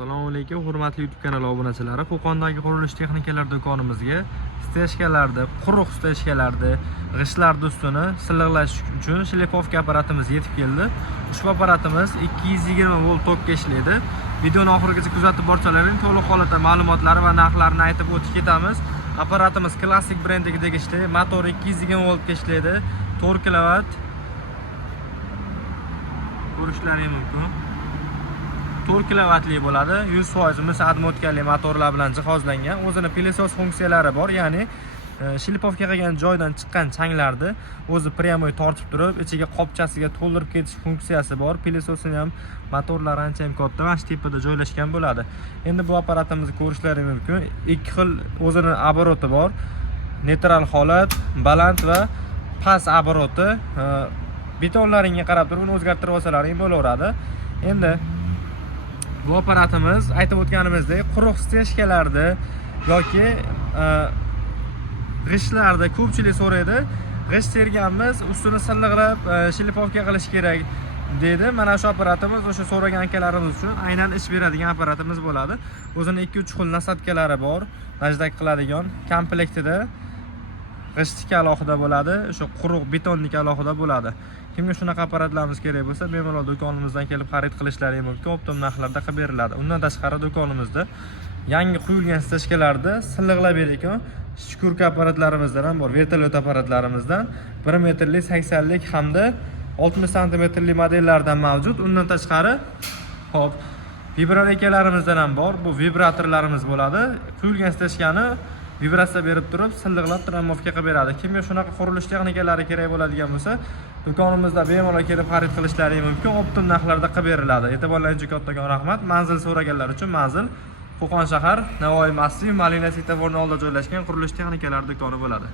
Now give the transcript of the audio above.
Assalomu alaykum, hurmatli YouTube kanali obunachilari. Qo'qondagi qurilish texnikalar do'konimizga stejkalarda, quruq stejkalarda, g'ishtlarning ustini silliqlash uchun shlipovka apparatimiz yetib keldi. Ushbu apparatimiz 220 volt tokka ishlaydi. Videoni oxirigacha kuzatib borsalaring, to'liq holatda ma'lumotlari va narxlarini aytib o'tib ketamiz. Apparatimiz klassik brendiga tegishli, motor 220 voltga ishlaydi, 4 kW. Ko'rishlaringiz mumkin. 4 kW bo'ladi, 100% misad motkali motorlar bilan jihozlangan. O'zini pilisos funksiyalari bor, ya'ni shlipovka qilgan joydan chiqqan changlarni o'zi pryamoy tortib turib, ichiga qopchasiga to'ldirib ketish funksiyasi bor. Pilisosini ham motorlar ancha ham katta, mana shu tipada joylashgan bo'ladi. Endi bu apparatimizni ko'rishlaringiz mumkin. Ikki xil o'zini obroti bor. Neytral holat, baland va past obroti. Betonlaringga qarab turib uni o'zgartirib olsalaring bo'laveradi. Endi bu apparatimiz aytib o'tganimizdek quruq stejkalarda yoki g'ishtlarda ko'pchilik so'raydi. G'isht terganmiz, ustini silliqlab shlipovka qilish kerak dedi. Mana shu apparatimiz o'sha so'ragan akalarimiz uchun aynan ish beradigan apparatimiz bo'ladi. O'zini 2-3 xil nasatkalari bor, najdak qiladigan. Komplektida g'ishtga alohida bo'ladi, o'sha quruq betonniki alohida bo'ladi. Kimga shunaqa apparatlarimiz kerak bo'lsa, bemalol do'konimizdan kelib xarid qilishlari mumkin. Optim narxlarda qilib beriladi. Undan tashqari do'konimizda yangi quyilgan stejkalarda silliqlab beradigan shukurka apparatlarimizdan ham bor. Vertolyot apparatlarimizdan 1 metrlik, 80 lik hamda 60 santimetrlik modellardan mavjud. Undan tashqari hop vibratorlarimizdan ham bor. Bu vibratorlarimiz bo'ladi. Quyilgan stejkani vibratsiya berib turib, silliqlab trammovka qilib beradi. Kimga shunaqa qurilish texnikalari kerak bo'ladigan bo'lsa, do'konimizda bemalol kelib xarid qilishlari mumkin. Optim narxlarda qilib beriladi. E'tiborlaringiz uchun kattakon rahmat. Manzil so'raganlar uchun manzil Qo'qon shahar, Navoiy massiv, Malina svetoforni oldida joylashgan qurilish texnikalari do'koni bo'ladi.